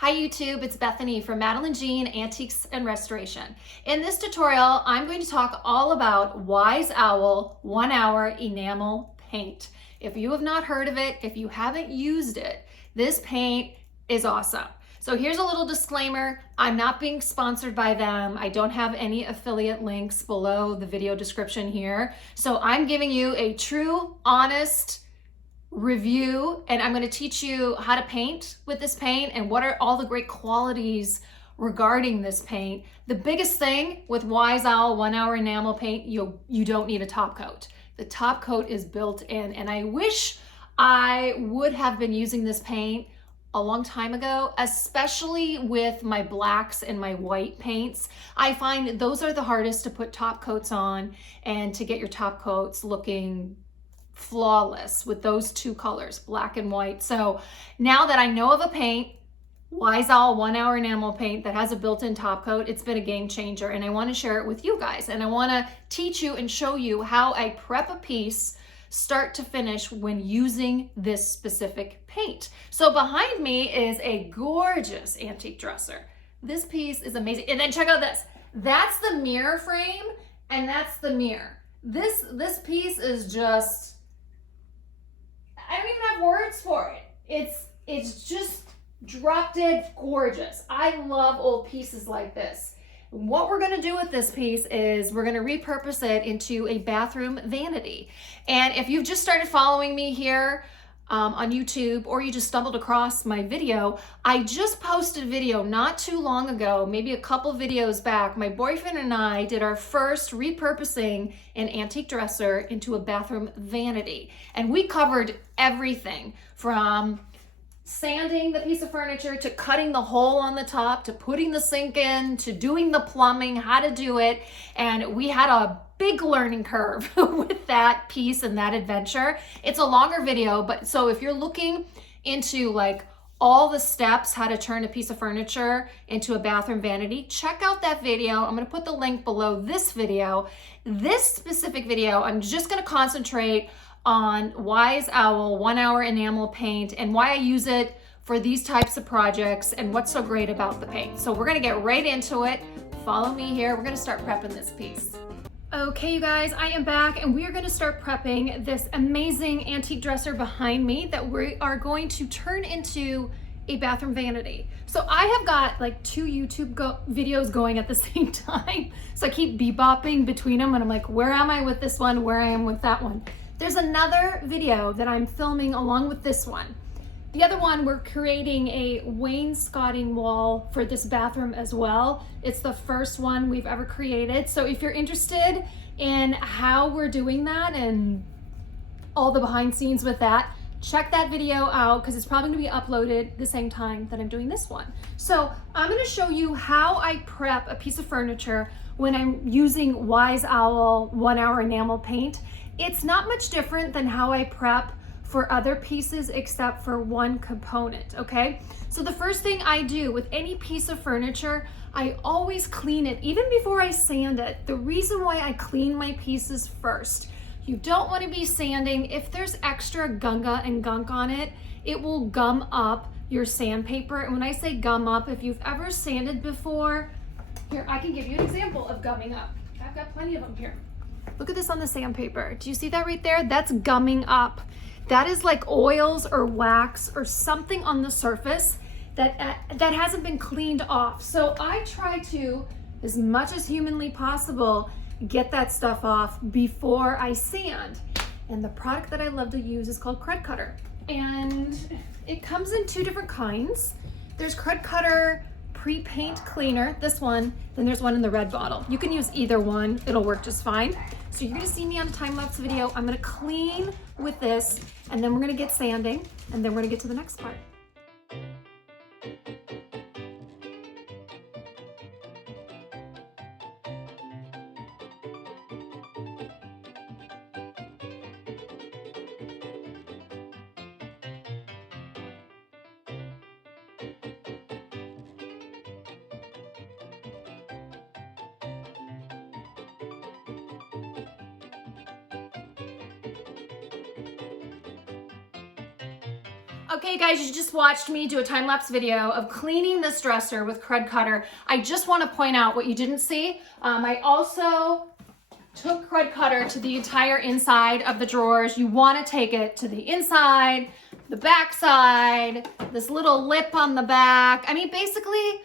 Hi YouTube, it's Bethany from Madeline Jean Antiques and Restoration. In this tutorial, I'm going to talk all about Wise Owl 1 hour enamel paint. If you have not heard of it, if you haven't used it, this paint is awesome. So here's a little disclaimer. I'm not being sponsored by them. I don't have any affiliate links below the video description here. So I'm giving you a true, honest review, and I'm going to teach you how to paint with this paint and what are all the great qualities regarding this paint. The biggest thing with Wise Owl 1 hour enamel paint, you don't need a top coat. The top coat is built in, and I wish I would have been using this paint a long time ago, especially with my blacks and my white paints. I find those are the hardest to put top coats on and to get your top coats looking flawless with those two colors, black and white. So now that I know of a paint, Wise Owl 1 hour enamel paint that has a built-in top coat, it's been a game changer, and I want to share it with you guys. And I want to teach you and show you how I prep a piece start to finish when using this specific paint. So behind me is a gorgeous antique dresser. This piece is amazing. And then check out this. That's the mirror frame, and that's the mirror. This piece is just, I don't even have words for it. It's just drop dead gorgeous. I love old pieces like this. What we're gonna do with this piece is we're gonna repurpose it into a bathroom vanity. And if you've just started following me here on YouTube, or you just stumbled across my video, I just posted a video not too long ago, maybe a couple videos back. My boyfriend and I did our first repurposing an antique dresser into a bathroom vanity. And we covered everything from sanding the piece of furniture to cutting the hole on the top to putting the sink in to doing the plumbing, how to do it. And we had a big learning curve with that piece and that adventure. It's a longer video, but so if you're looking into like all the steps how to turn a piece of furniture into a bathroom vanity, check out that video. I'm going to put the link below this video. This specific video, I'm just going to concentrate on Wise Owl 1 hour enamel paint and why I use it for these types of projects and what's so great about the paint. So we're gonna get right into it. Follow me here. We're gonna start prepping this piece. Okay, you guys, I am back and we are gonna start prepping this amazing antique dresser behind me that we are going to turn into a bathroom vanity. So I have got like 2 YouTube videos going at the same time. So I keep bebopping between them and I'm like, where am I with this one? Where I am with that one? There's another video that I'm filming along with this one. The other one, we're creating a wainscoting wall for this bathroom as well. It's the first one we've ever created. So if you're interested in how we're doing that and all the behind scenes with that, check that video out because it's probably gonna be uploaded the same time that I'm doing this one. So I'm gonna show you how I prep a piece of furniture when I'm using Wise Owl 1 hour enamel paint. It's not much different than how I prep for other pieces except for one component, okay? So the first thing I do with any piece of furniture, I always clean it even before I sand it. The reason why I clean my pieces first, you don't want to be sanding. If there's extra gunga and gunk on it, it will gum up your sandpaper. And when I say gum up, if you've ever sanded before, here, I can give you an example of gumming up. I've got plenty of them here. Look at this on the sandpaper. Do you see that right there? That's gumming up. That is like oils or wax or something on the surface that hasn't been cleaned off. So I try to, as much as humanly possible, get that stuff off before I sand. And the product that I love to use is called KRUD Kutter. And it comes in 2 different kinds. There's KRUD Kutter pre-paint cleaner, this one, then there's one in the red bottle. You can use either one, it'll work just fine. So you're gonna see me on a time-lapse video. I'm gonna clean with this, and then we're gonna get sanding, and then we're gonna get to the next part. Okay guys, you just watched me do a time-lapse video of cleaning this dresser with KRUD Kutter. I just want to point out what you didn't see. I also took KRUD Kutter to the entire inside of the drawers. You want to take it to the inside, the back side, this little lip on the back. I mean, basically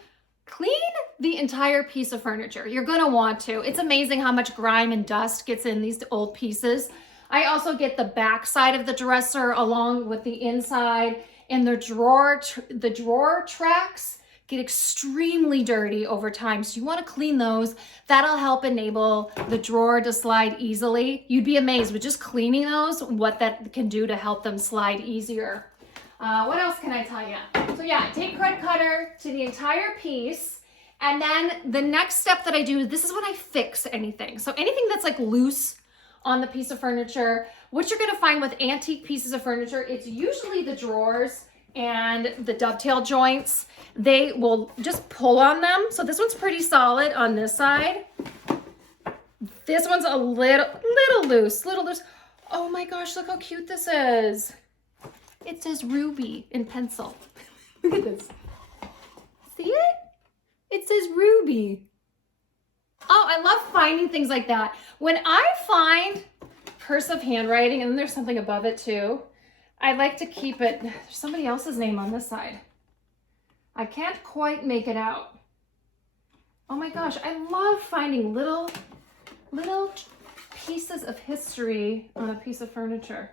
clean the entire piece of furniture. You're going to want to. It's amazing how much grime and dust gets in these old pieces. I also get the back side of the dresser along with the inside, and the drawer tracks get extremely dirty over time. So you want to clean those. That'll help enable the drawer to slide easily. You'd be amazed with just cleaning those, what that can do to help them slide easier. What else can I tell you? So yeah, take KRUD Kutter to the entire piece. And then the next step that I do, this is when I fix anything. So anything that's like loose on the piece of furniture, what you're gonna find with antique pieces of furniture, it's usually the drawers and the dovetail joints. They will just pull on them. So this one's pretty solid on this side. This one's a little loose. Oh my gosh, look how cute this is. It says Ruby in pencil. Look at this. See it? It says Ruby. Oh, I love finding things like that. When I find cursive handwriting, and then there's something above it too, I like to keep it. There's somebody else's name on this side. I can't quite make it out. Oh my gosh, I love finding little pieces of history on a piece of furniture.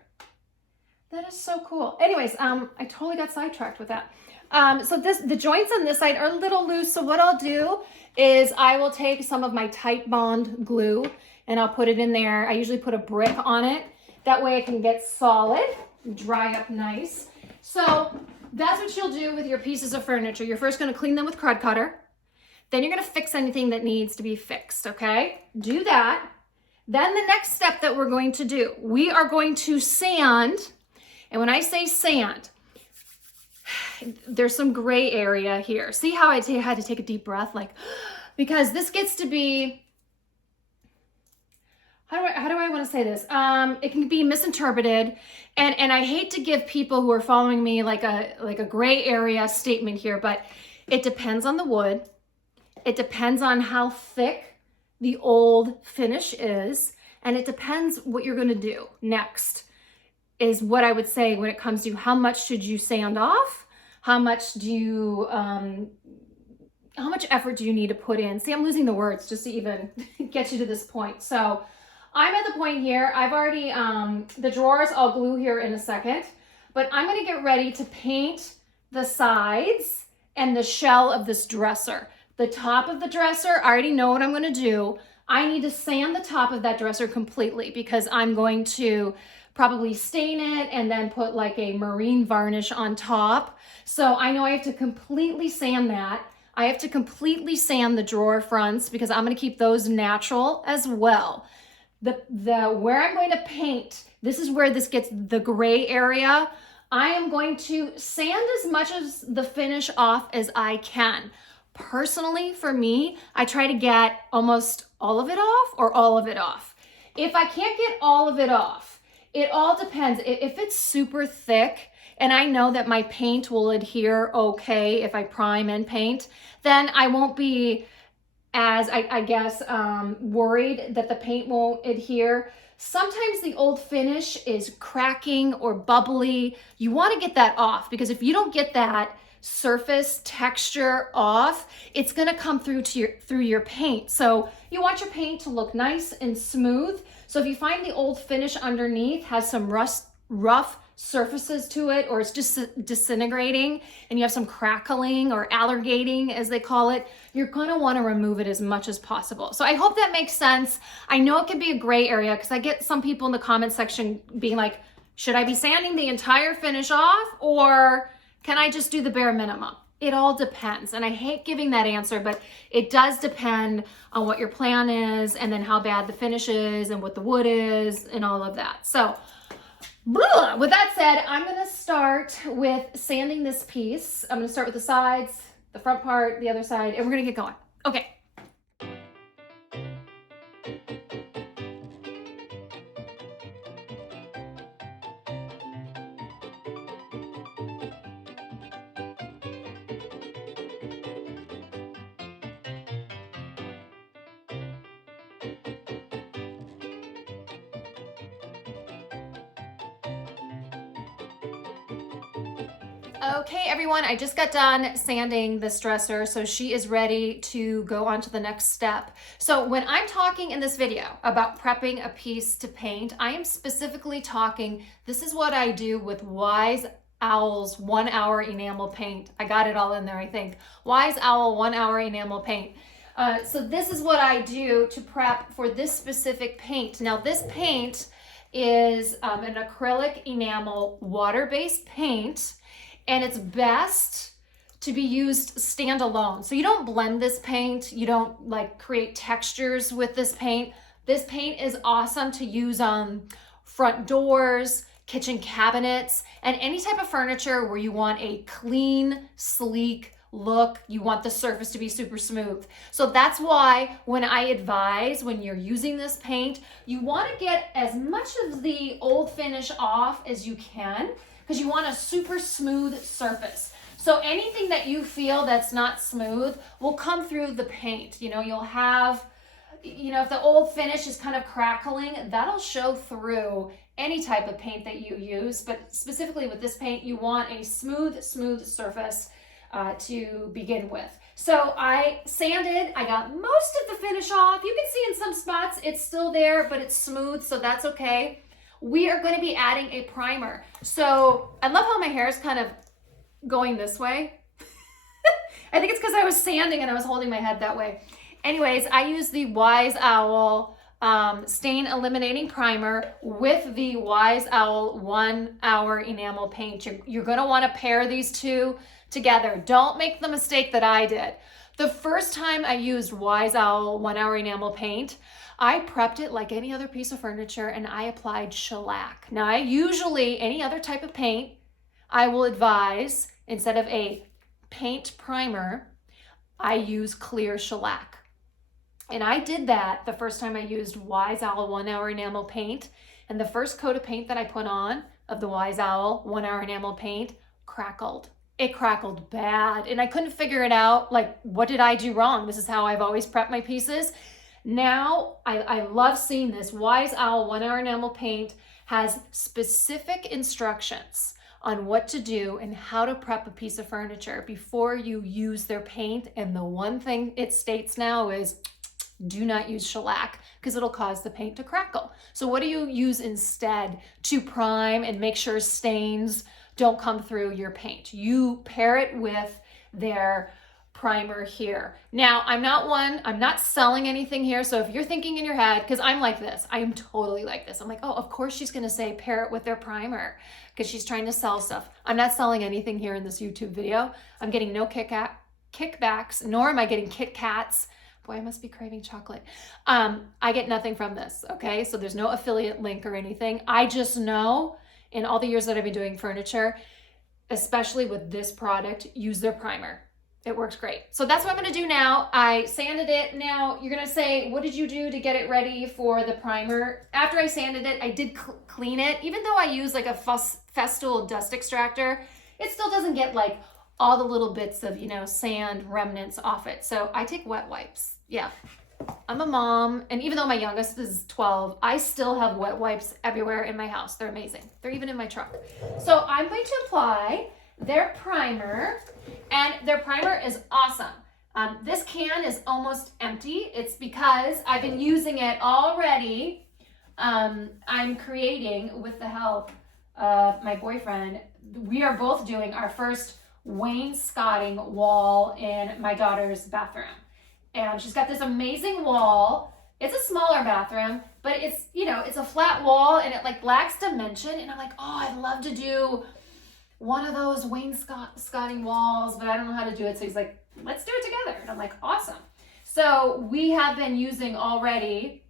That is so cool. Anyways, I totally got sidetracked with that. So the joints on this side are a little loose. So what I'll do is I will take some of my TITEBOND glue and I'll put it in there. I usually put a brick on it. That way it can get solid, dry up nice. So that's what you'll do with your pieces of furniture. You're first gonna clean them with KRUD Kutter. Then you're gonna fix anything that needs to be fixed, okay? Do that. Then the next step that we're going to do, we are going to sand. And when I say sand, there's some gray area here. See how I had to take a deep breath? Like, because this gets to be, how do I want to say this? It can be misinterpreted. And I hate to give people who are following me like a gray area statement here, but it depends on the wood. It depends on how thick the old finish is. And it depends what you're going to do next is what I would say when it comes to how much should you sand off? How much do you, how much effort do you need to put in? See, I'm losing the words just to even get you to this point. So I'm at the point here, I've already, the drawers I'll glue here in a second, but I'm gonna get ready to paint the sides and the shell of this dresser. The top of the dresser, I already know what I'm gonna do. I need to sand the top of that dresser completely because I'm going to probably stain it and then put like a marine varnish on top. So I know I have to completely sand that. I have to completely sand the drawer fronts because I'm going to keep those natural as well. Where I'm going to paint, this is where this gets the gray area. I am going to sand as much of the finish off as I can. Personally, for me, I try to get almost all of it off or all of it off. If I can't get all of it off, it all depends. If it's super thick and I know that my paint will adhere okay if I prime and paint, then I won't be as, I guess, worried that the paint won't adhere. Sometimes the old finish is cracking or bubbly. You want to get that off because if you don't get that surface texture off, it's going to come through your paint. So you want your paint to look nice and smooth. So if you find the old finish underneath has some rough surfaces to it, or it's just disintegrating and you have some crackling or alligating as they call it, you're gonna wanna remove it as much as possible. So I hope that makes sense. I know it can be a gray area because I get some people in the comment section being like, should I be sanding the entire finish off or can I just do the bare minimum? It all depends. And I hate giving that answer, but it does depend on what your plan is and then how bad the finish is and what the wood is and all of that. So with that said, I'm gonna start with sanding this piece. I'm gonna start with the sides, the front part, the other side, and we're gonna get going. Okay. Okay, everyone, I just got done sanding this dresser, so she is ready to go on to the next step. So when I'm talking in this video about prepping a piece to paint, I am specifically talking, this is what I do with Wise Owl's 1 hour enamel paint. I got it all in there, I think. Wise Owl 1 hour enamel paint. So this is what I do to prep for this specific paint. Now this paint is an acrylic enamel water-based paint, and it's best to be used standalone. So you don't blend this paint, you don't like create textures with this paint. This paint is awesome to use on front doors, kitchen cabinets, and any type of furniture where you want a clean, sleek look. You want the surface to be super smooth. So that's why when I advise, when you're using this paint, you want to get as much of the old finish off as you can, because you want a super smooth surface. So anything that you feel that's not smooth will come through the paint. You know, you'll have, you know, if the old finish is kind of crackling, that'll show through any type of paint that you use. But specifically with this paint, you want a smooth surface to begin with. So I sanded, I got most of the finish off. You can see in some spots it's still there, but it's smooth, so that's okay. We are going to be adding a primer. So I love how my hair is kind of going this way. I think it's because I was sanding and I was holding my head that way. Anyways, I use the Wise Owl stain eliminating primer with the Wise Owl 1 hour enamel paint. You're going to want to pair these two together. Don't make the mistake that I did. The first time I used Wise Owl 1 hour enamel paint, I prepped it like any other piece of furniture and I applied shellac. Now I usually, any other type of paint, I will advise instead of a paint primer, I use clear shellac. And I did that the first time I used Wise Owl 1 hour enamel paint. And the first coat of paint that I put on of the Wise Owl 1 hour enamel paint crackled. It crackled bad. And I couldn't figure it out. Like, what did I do wrong? This is how I've always prepped my pieces. Now, I love seeing this. Wise Owl 1 hour enamel paint has specific instructions on what to do and how to prep a piece of furniture before you use their paint. And the one thing it states now is do not use shellac because it'll cause the paint to crackle. So what do you use instead to prime and make sure stains don't come through your paint? You pair it with their primer here. Now, I'm not selling anything here. So if you're thinking in your head, because I'm like this, I am totally like this. I'm like, oh, of course she's going to say pair it with their primer because she's trying to sell stuff. I'm not selling anything here in this YouTube video. I'm getting no kickbacks, nor am I getting Kit Kats. Boy, I must be craving chocolate. I get nothing from this, okay? So there's no affiliate link or anything. I just know in all the years that I've been doing furniture, especially with this product, use their primer. It works great. So that's what I'm going to do now. I sanded it. Now you're going to say, what did you do to get it ready for the primer? After I sanded it, I did clean it. Even though I use like a Festool dust extractor, it still doesn't get like all the little bits of, you know, sand remnants off it. So I take wet wipes. Yeah. I'm a mom, and even though my youngest is 12, I still have wet wipes everywhere in my house. They're amazing. They're even in my truck. So I'm going to apply their primer, and their primer is awesome. This can is almost empty. It's because I've been using it already. I'm creating, with the help of my boyfriend, we are both doing our first wainscoting wall in my daughter's bathroom. And she's got this amazing wall. It's a smaller bathroom, but it's, you know, it's a flat wall and it like lacks dimension. And I'm like, oh, I'd love to do one of those wainscoting walls, but I don't know how to do it. So he's like, let's do it together. And I'm like, awesome. So we have been using already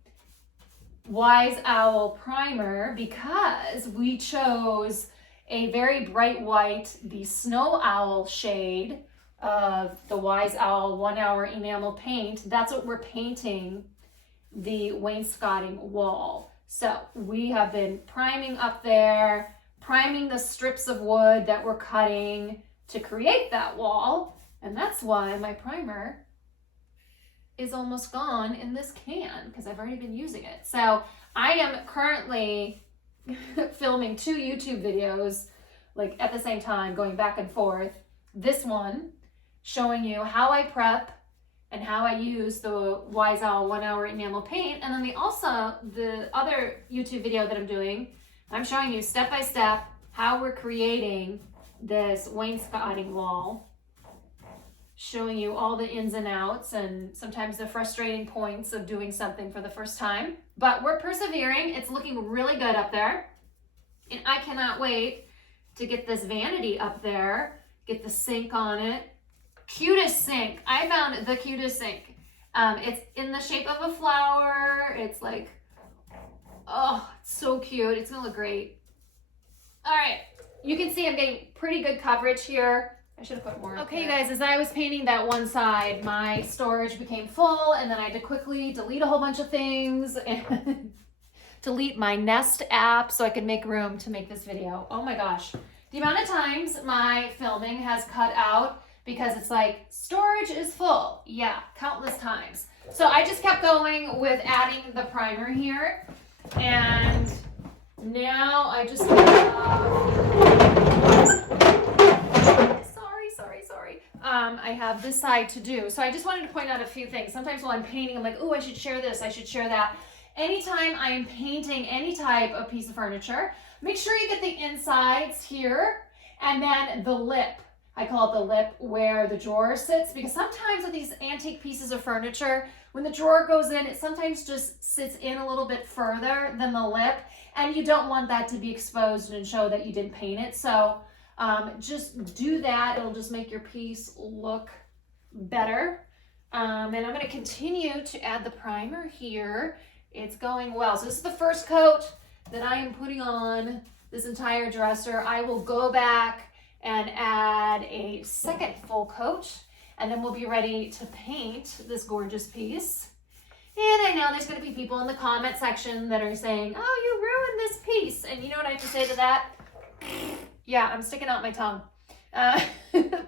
Wise Owl primer because we chose a very bright white, the Snow Owl shade of the Wise Owl 1 hour enamel paint. That's what we're painting the wainscoting wall. So we have been priming up there, priming the strips of wood that we're cutting to create that wall. And that's why my primer is almost gone in this can because I've already been using it. So I am currently filming 2 YouTube videos like at the same time, going back and forth. This one showing you how I prep and how I use the Wise Owl 1 hour enamel paint. And then the other YouTube video that I'm doing, I'm showing you step by step how we're creating this wainscoting wall, showing you all the ins and outs and sometimes the frustrating points of doing something for the first time. But we're persevering. It's looking really good up there. And I cannot wait to get this vanity up there, get the sink on it. Cutest sink. I found the cutest sink. It's in the shape of a flower. It's like, oh, it's so cute. It's gonna look great. All right, you can see I'm getting pretty good coverage here. I should have put more. Okay, you guys, as I was painting that one side, my storage became full, and then I had to quickly delete a whole bunch of things and delete my Nest app so I could make room to make this video. Oh my gosh. The amount of times my filming has cut out because it's like, storage is full. Yeah, countless times. So I just kept going with adding the primer here. And now I just sorry. I have this side to do. So I just wanted to point out a few things. Sometimes while I'm painting, I'm like, oh, I should share this, I should share that. Anytime I am painting any type of piece of furniture, make sure you get the insides here and then the lip. I call it the lip where the drawer sits, because sometimes with these antique pieces of furniture, when the drawer goes in, it sometimes just sits in a little bit further than the lip, and you don't want that to be exposed and show that you didn't paint it. So just do that. It'll just make your piece look better. And I'm going to continue to add the primer here. It's going well. So this is the first coat that I am putting on this entire dresser. I will go back and add a second full coat, and then we'll be ready to paint this gorgeous piece. And I know there's going to be people in the comment section that are saying, oh, you ruined this piece. And you know what I have to say to that? Yeah, I'm sticking out my tongue.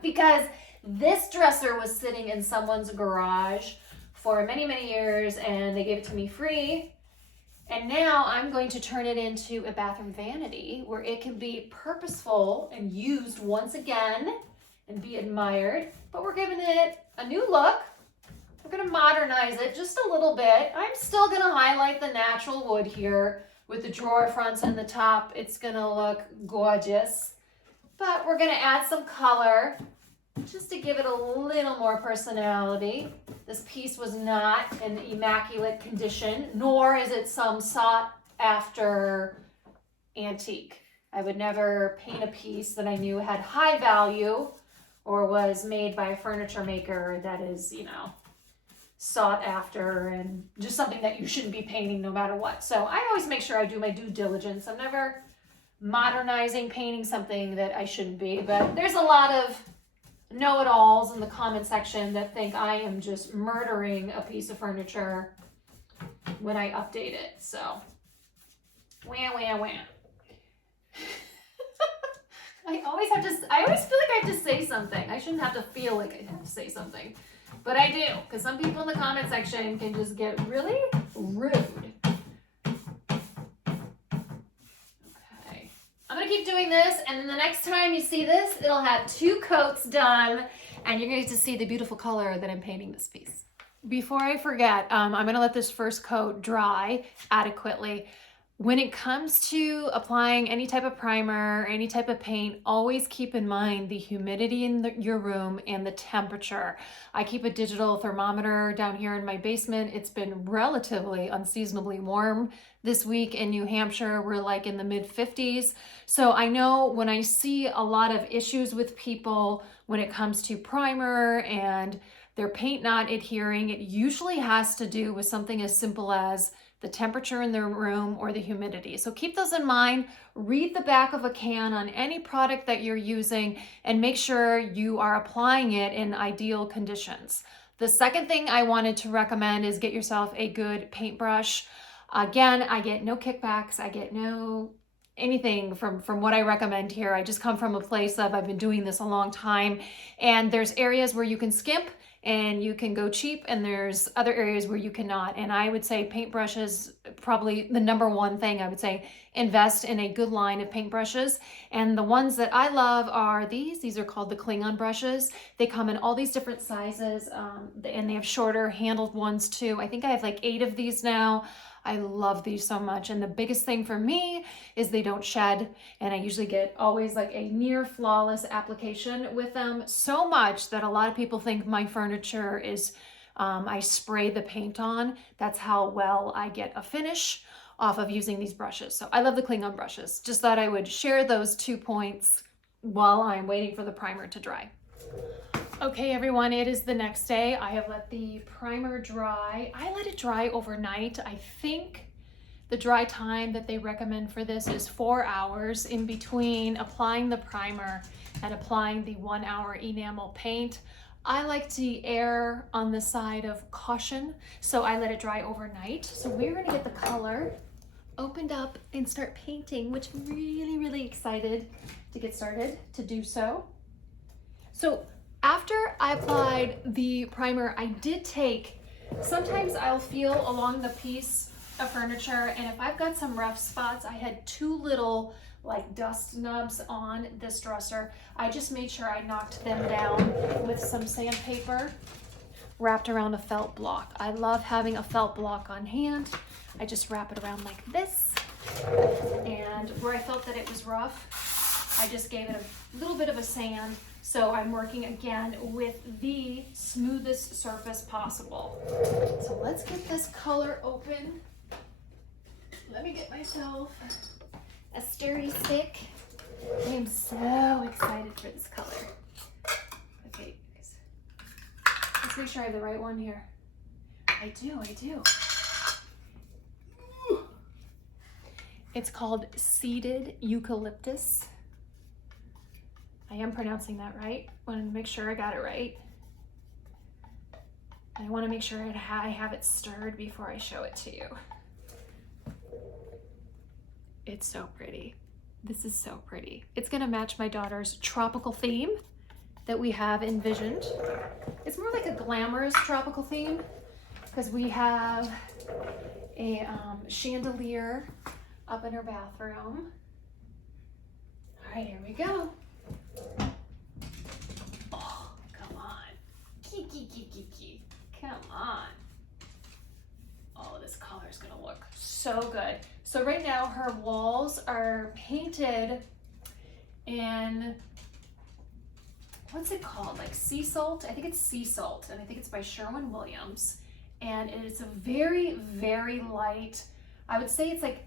Because this dresser was sitting in someone's garage for many, many years, and they gave it to me free. And now I'm going to turn it into a bathroom vanity where it can be purposeful and used once again and be admired. But we're giving it a new look. We're going to modernize it just a little bit. I'm still going to highlight the natural wood here with the drawer fronts and the top. It's going to look gorgeous. But we're going to add some color just to give it a little more personality. This piece was not in immaculate condition, nor is it some sought after antique. I would never paint a piece that I knew had high value or was made by a furniture maker that is, you know, sought after and just something that you shouldn't be painting no matter what. So I always make sure I do my due diligence. I'm never modernizing, painting something that I shouldn't be, but there's a lot of know-it-alls in the comment section that think I am just murdering a piece of furniture when I update it. So, wah. I always feel like I have to say something. I shouldn't have to feel like I have to say something, but I do, because some people in the comment section can just get really rude. I'm gonna keep doing this, and then the next time you see this, it'll have 2 coats done, and you're gonna get to see the beautiful color that I'm painting this piece. Before I forget, I'm gonna let this first coat dry adequately. When it comes to applying any type of primer, any type of paint, always keep in mind the humidity in your room and the temperature. I keep a digital thermometer down here in my basement. It's been relatively unseasonably warm this week in New Hampshire. We're like in the mid-50s. So I know when I see a lot of issues with people when it comes to primer and their paint not adhering, it usually has to do with something as simple as the temperature in their room or the humidity. So keep those in mind. Read the back of a can on any product that you're using and make sure you are applying it in ideal conditions. The second thing I wanted to recommend is get yourself a good paintbrush. Again, I get no kickbacks. I get no anything from what I recommend here. I just come from a place of I've been doing this a long time, and there's areas where you can skimp and you can go cheap, and there's other areas where you cannot. And I would say paintbrushes, probably the number one thing I would say, invest in a good line of paintbrushes. And the ones that I love are these are called the Klingon brushes. They come in all these different sizes, and they have shorter handled ones too. I think I have like 8 of these now. I love these so much. And the biggest thing for me is they don't shed. And I usually get always like a near flawless application with them, so much that a lot of people think my furniture is, I spray the paint on. That's how well I get a finish off of using these brushes. So I love the Klingon brushes. Just thought I would share those 2 points while I'm waiting for the primer to dry. Okay, everyone, it is the next day. I have let the primer dry. I let it dry overnight. I think the dry time that they recommend for this is 4 hours in between applying the primer and applying the 1 hour enamel paint. I like to err on the side of caution, so I let it dry overnight. So we're gonna get the color opened up and start painting, which I'm really, really excited to get started to do so. So after I applied the primer, I did take, sometimes I'll feel along the piece of furniture, and if I've got some rough spots, I had 2 little like dust nubs on this dresser. I just made sure I knocked them down with some sandpaper wrapped around a felt block. I love having a felt block on hand. I just wrap it around like this, and where I felt that it was rough, I just gave it a little bit of a sand. So I'm working again with the smoothest surface possible. So let's get this color open. Let me get myself a sturdy stick. I am so excited for this color. Okay, guys. Let's make sure I have the right one here. I do. It's called Seeded Eucalyptus. I am pronouncing that right. Wanted to make sure I got it right. I want to make sure I have it stirred before I show it to you. It's so pretty. This is so pretty. It's gonna match my daughter's tropical theme that we have envisioned. It's more like a glamorous tropical theme because we have a chandelier up in her bathroom. All right, here we go. Oh, come on. Kiki. Come on. Oh, this color is gonna look so good. So right now her walls are painted in, what's it called? Like sea salt? I think it's sea salt, and I think it's by Sherwin-Williams. And it's a very, very light, I would say it's like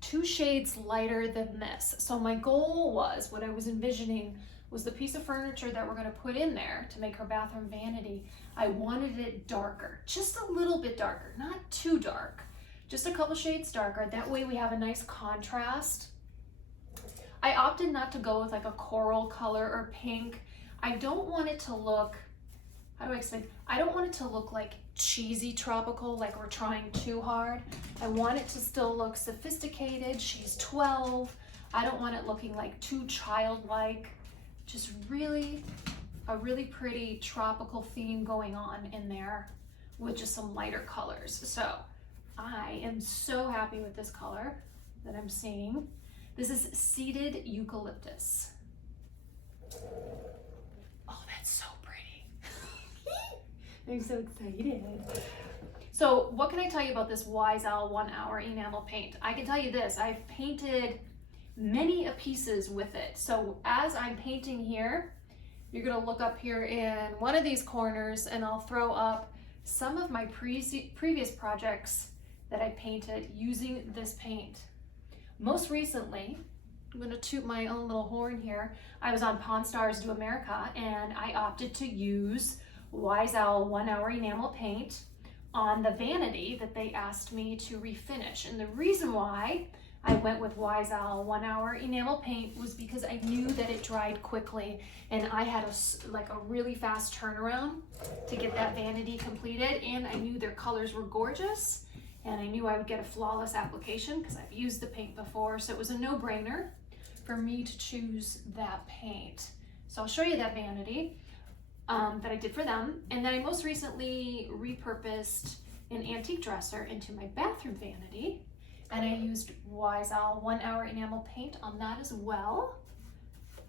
2 shades lighter than this. So my goal was, what I was envisioning was the piece of furniture that we're gonna put in there to make her bathroom vanity. I wanted it darker, just a little bit darker, not too dark, just a couple shades darker. That way we have a nice contrast. I opted not to go with like a coral color or pink. I don't want it to look, how do I explain? I don't want it to look like cheesy tropical, like we're trying too hard. I want it to still look sophisticated. She's 12. I don't want it looking like too childlike. Just really, a really pretty tropical theme going on in there with just some lighter colors. So I am so happy with this color that I'm seeing. This is Seeded Eucalyptus. Oh, that's so pretty. I'm so excited. So what can I tell you about this Wise Owl 1 hour enamel paint? I can tell you this, I've painted many pieces with it. So as I'm painting here, you're gonna look up here in one of these corners and I'll throw up some of my previous projects that I painted using this paint. Most recently, I'm gonna toot my own little horn here, I was on Pawn Stars Do America and I opted to use Wise Owl 1 hour enamel paint on the vanity that they asked me to refinish. And the reason why I went with Wise Owl 1 hour enamel paint was because I knew that it dried quickly and I had a really fast turnaround to get that vanity completed, and I knew their colors were gorgeous and I knew I would get a flawless application because I've used the paint before, so it was a no-brainer for me to choose that paint. So I'll show you that vanity that I did for them. And then I most recently repurposed an antique dresser into my bathroom vanity, and I used Wise Owl 1 hour enamel paint on that as well.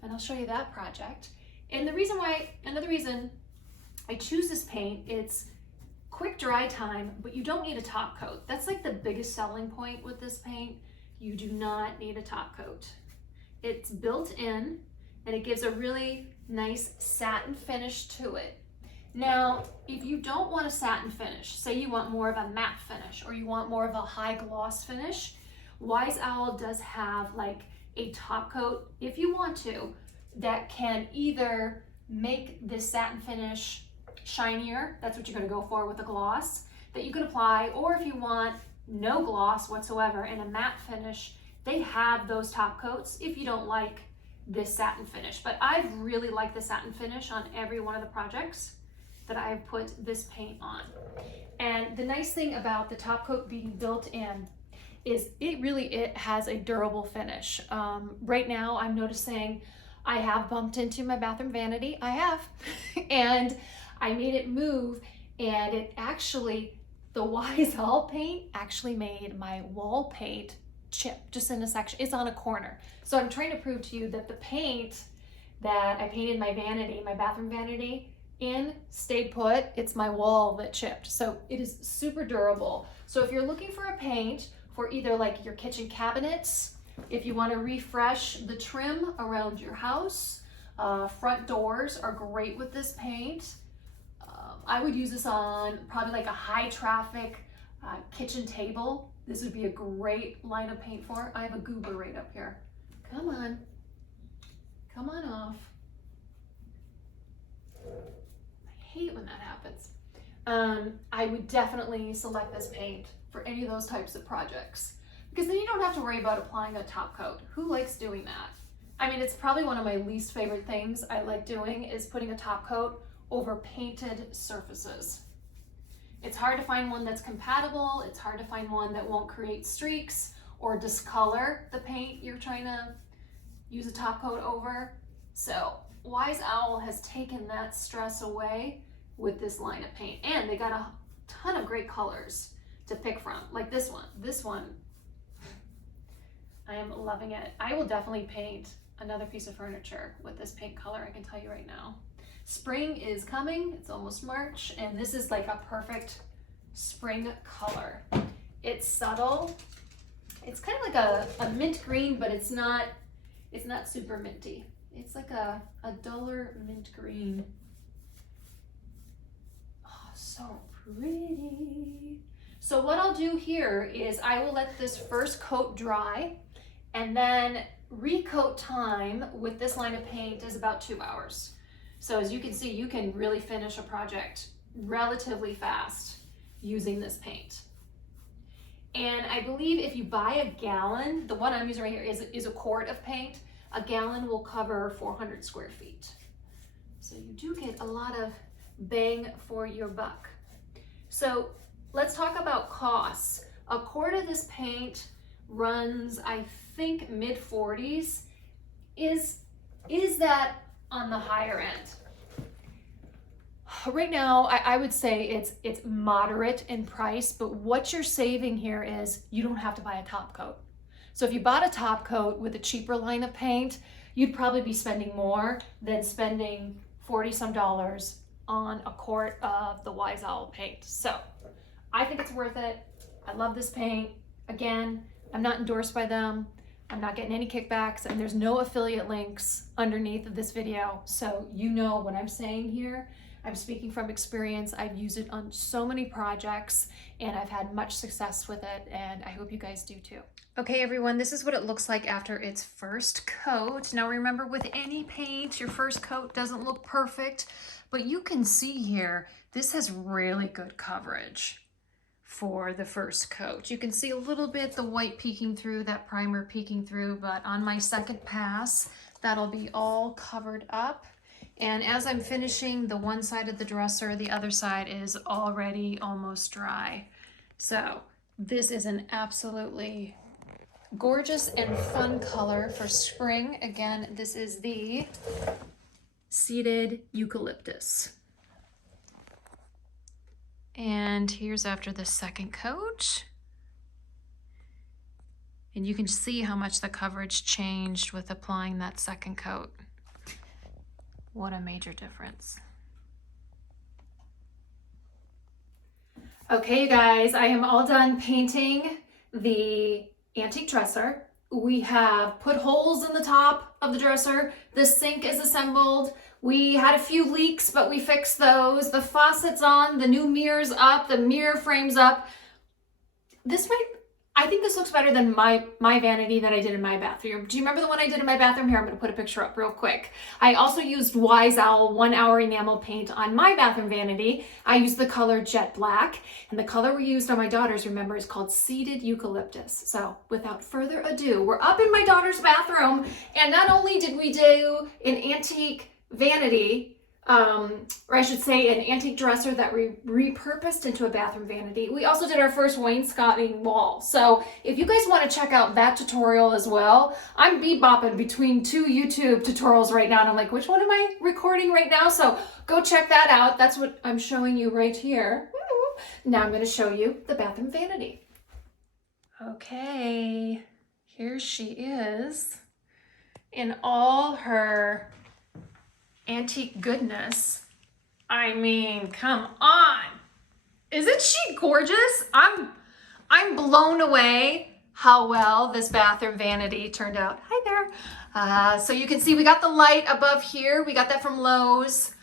And I'll show you that project. And another reason I choose this paint, it's quick dry time, but you don't need a top coat. That's like the biggest selling point with this paint. You do not need a top coat. It's built in, and it gives a really nice satin finish to it. Now, if you don't want a satin finish, say you want more of a matte finish or you want more of a high gloss finish, Wise Owl does have like a top coat, if you want to, that can either make this satin finish shinier, that's what you're going to go for with a gloss, that you can apply, or if you want no gloss whatsoever and a matte finish, they have those top coats if you don't like this satin finish. But I've really liked the satin finish on every one of the projects that I've put this paint on. And the nice thing about the top coat being built in is it has a durable finish. Right now I'm noticing I have bumped into my bathroom vanity. I have. And I made it move, and it actually, the Wise Owl paint actually made my wall paint chip just in a section. It's on a corner. So I'm trying to prove to you that the paint that I painted my vanity, my bathroom vanity, in stayed put. It's my wall that chipped. So it is super durable. So if you're looking for a paint for either like your kitchen cabinets, if you want to refresh the trim around your house, front doors are great with this paint. I would use this on probably like a high traffic kitchen table. This would be a great line of paint for. I have a goober right up here. Come on off. I hate when that happens. I would definitely select this paint for any of those types of projects, because then you don't have to worry about applying a top coat. Who likes doing that? I mean, it's probably one of my least favorite things I like doing is putting a top coat over painted surfaces. It's hard to find one that's compatible. It's hard to find one that won't create streaks or discolor the paint you're trying to use a top coat over. So Wise Owl has taken that stress away with this line of paint, and they got a ton of great colors to pick from, like this one. I am loving it. I will definitely paint another piece of furniture with this paint color, I can tell you right now. Spring is coming, it's almost March, and this is like a perfect spring color. It's subtle. It's kind of like a mint green, but it's not super minty. It's like a duller mint green. Oh, so pretty. So what I'll do here is I will let this first coat dry, and then recoat time with this line of paint is about 2 hours. So as you can see, you can really finish a project relatively fast using this paint. And I believe if you buy a gallon, the one I'm using right here is a quart of paint. A gallon will cover 400 square feet. So you do get a lot of bang for your buck. So let's talk about costs. A quart of this paint runs, I think, mid-40s. Is that on the higher end? Right now, I would say it's moderate in price, but what you're saving here is you don't have to buy a top coat. So if you bought a top coat with a cheaper line of paint, you'd probably be spending more than spending $40-some on a quart of the Wise Owl paint. So I think it's worth it. I love this paint. Again, I'm not endorsed by them. I'm not getting any kickbacks, and there's no affiliate links underneath of this video. So you know what I'm saying here. I'm speaking from experience. I've used it on so many projects, and I've had much success with it, and I hope you guys do too. Okay, everyone, this is what it looks like after its first coat. Now remember, with any paint, your first coat doesn't look perfect, but you can see here, this has really good coverage for the first coat. You can see a little bit the white peeking through, that primer peeking through, but on my second pass, that'll be all covered up. And as I'm finishing the one side of the dresser, the other side is already almost dry. So This is an absolutely gorgeous and fun color for spring. Again, this is the seeded eucalyptus. And here's after the second coat. And you can see how much the coverage changed with applying that second coat. What a major difference. Okay, you guys, I am all done painting the antique dresser. We have put holes in the top of the dresser. The sink is assembled. We had a few leaks, but we fixed those. The faucet's on, the new mirror's up, the mirror frame's up. I think this looks better than my vanity that I did in my bathroom. Do you remember the one I did in my bathroom? Here, I'm gonna put a picture up real quick. I also used Wise Owl 1 hour enamel paint on my bathroom vanity. I used the color Jet Black, and the color we used on my daughter's, remember, is called Seeded Eucalyptus. So without further ado, we're up in my daughter's bathroom, and not only did we do an antique vanity, or I should say an antique dresser that we repurposed into a bathroom vanity. We also did our first wainscoting wall. So if you guys want to check out that tutorial as well, I'm bebopping between 2 YouTube tutorials right now, and I'm like, which one am I recording right now? So go check that out. That's what I'm showing you right here. Now I'm going to show you the bathroom vanity. Okay, here she is in all her antique goodness. I mean, come on. Isn't she gorgeous? I'm blown away how well this bathroom vanity turned out. Hi there. So you can see we got the light above here. We got that from Lowe's.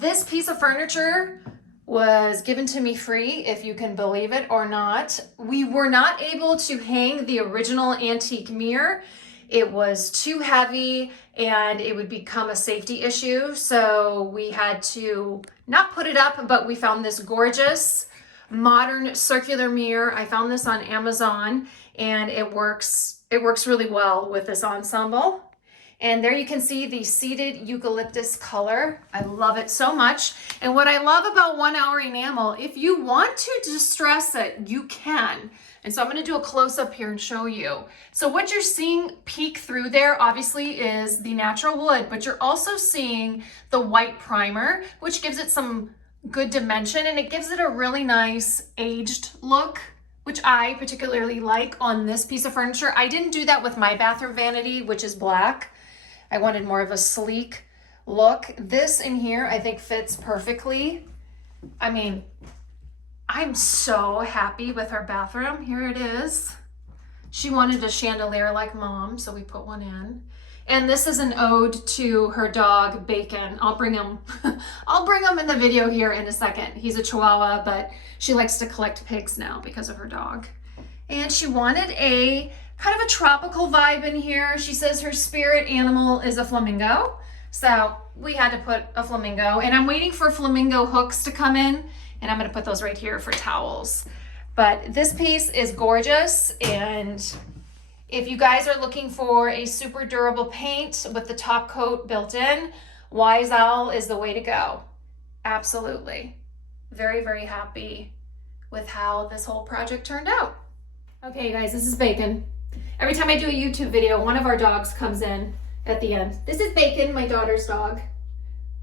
This piece of furniture was given to me free, if you can believe it or not. We were not able to hang the original antique mirror. It was too heavy and it would become a safety issue. So we had to not put it up, but we found this gorgeous modern circular mirror. I found this on Amazon, and it works really well with this ensemble. And there you can see the seeded eucalyptus color. I love it so much. And what I love about 1 hour enamel, if you want to distress it, you can. And so I'm going to do a close-up here and show you. So what you're seeing peek through there obviously is the natural wood, but you're also seeing the white primer, which gives it some good dimension, and it gives it a really nice aged look, which I particularly like on this piece of furniture. I didn't do that with my bathroom vanity, which is black. I wanted more of a sleek look. This in here I think fits perfectly. I mean, I'm so happy with her bathroom. Here it is. She wanted a chandelier like Mom, so we put one in. And this is an ode to her dog, Bacon. I'll bring him in the video here in a second. He's a Chihuahua, but she likes to collect pigs now because of her dog. And she wanted a kind of a tropical vibe in here. She says her spirit animal is a flamingo. So we had to put a flamingo, and I'm waiting for flamingo hooks to come in, and I'm gonna put those right here for towels. But this piece is gorgeous, and if you guys are looking for a super durable paint with the top coat built in, Wise Owl is the way to go. Absolutely. Very, very happy with how this whole project turned out. Okay, guys, this is Bacon. Every time I do a YouTube video, one of our dogs comes in at the end. This is Bacon, my daughter's dog.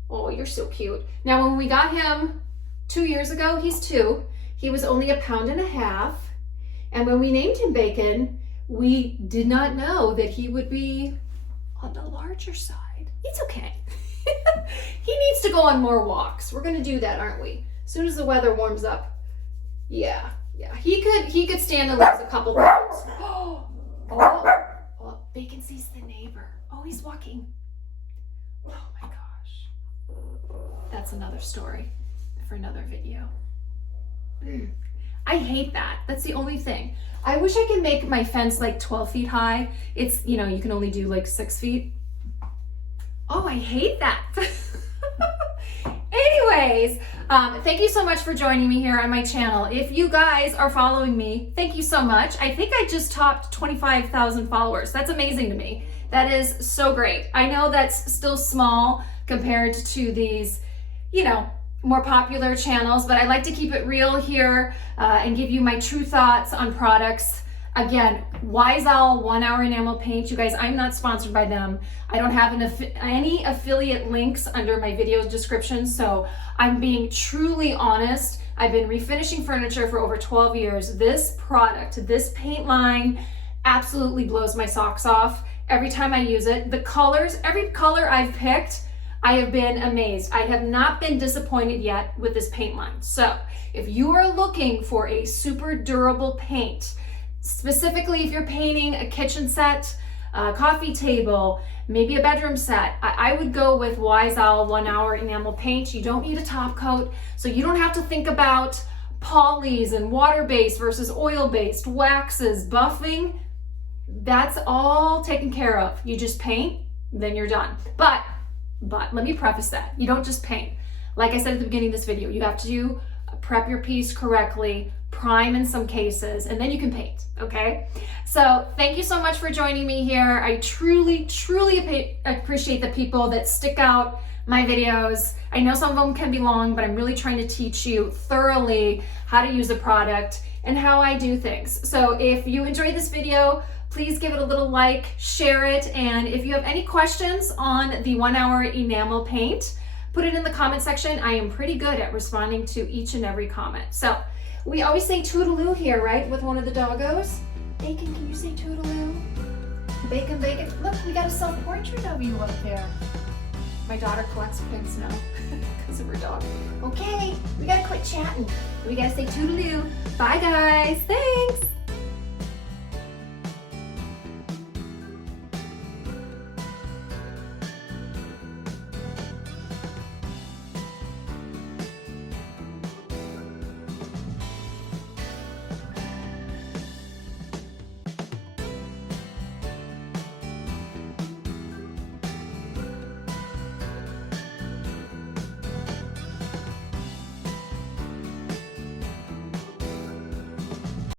Oh, you're so cute. Now, when we got him 2 years ago, he's 2. He was only 1.5 pounds. And when we named him Bacon, we did not know that he would be on the larger side. It's okay. He needs to go on more walks. We're gonna do that, aren't we? As soon as the weather warms up. Yeah. He could stand to lose a couple pounds. Oh, Bacon sees the neighbor. Oh, he's walking. Oh my gosh. That's another story for another video. I hate that. That's the only thing. I wish I could make my fence like 12 feet high. It's, you know, you can only do like 6 feet. Oh, I hate that. Anyways, thank you so much for joining me here on my channel. If you guys are following me, thank you so much. I think I just topped 25,000 followers. That's amazing to me. That is so great. I know that's still small compared to these, you know, more popular channels, but I like to keep it real here and give you my true thoughts on products. Again, Wise Owl 1 Hour Enamel Paint. You guys, I'm not sponsored by them. I don't have any affiliate links under my video description, so I'm being truly honest. I've been refinishing furniture for over 12 years. This product, this paint line, absolutely blows my socks off every time I use it. The colors, every color I've picked, I have been amazed. I have not been disappointed yet with this paint line. So if you are looking for a super durable paint, specifically if you're painting a kitchen set, a coffee table, maybe a bedroom set, I would go with Wise Owl 1 Hour Enamel Paint. You don't need a top coat, so you don't have to think about polys and water-based versus oil-based, waxes, buffing. That's all taken care of. You just paint, then you're done. But let me preface that. You don't just paint. Like I said at the beginning of this video, you have to prep your piece correctly, prime in some cases, and then you can paint, okay? So thank you so much for joining me here. I truly appreciate the people that stick out my videos. I know some of them can be long, but I'm really trying to teach you thoroughly how to use a product and how I do things. So if you enjoyed this video, please give it a little like, share it, and if you have any questions on the 1 Hour Enamel Paint, put it in the comment section. I am pretty good at responding to each and every comment. So we always say toodaloo here, right? With one of the doggos. Bacon, can you say toodaloo? Bacon, bacon. Look, we got a self-portrait of you up there. My daughter collects pigs now because of her dog. Okay, we gotta quit chatting. We gotta say toodaloo. Bye guys, thanks.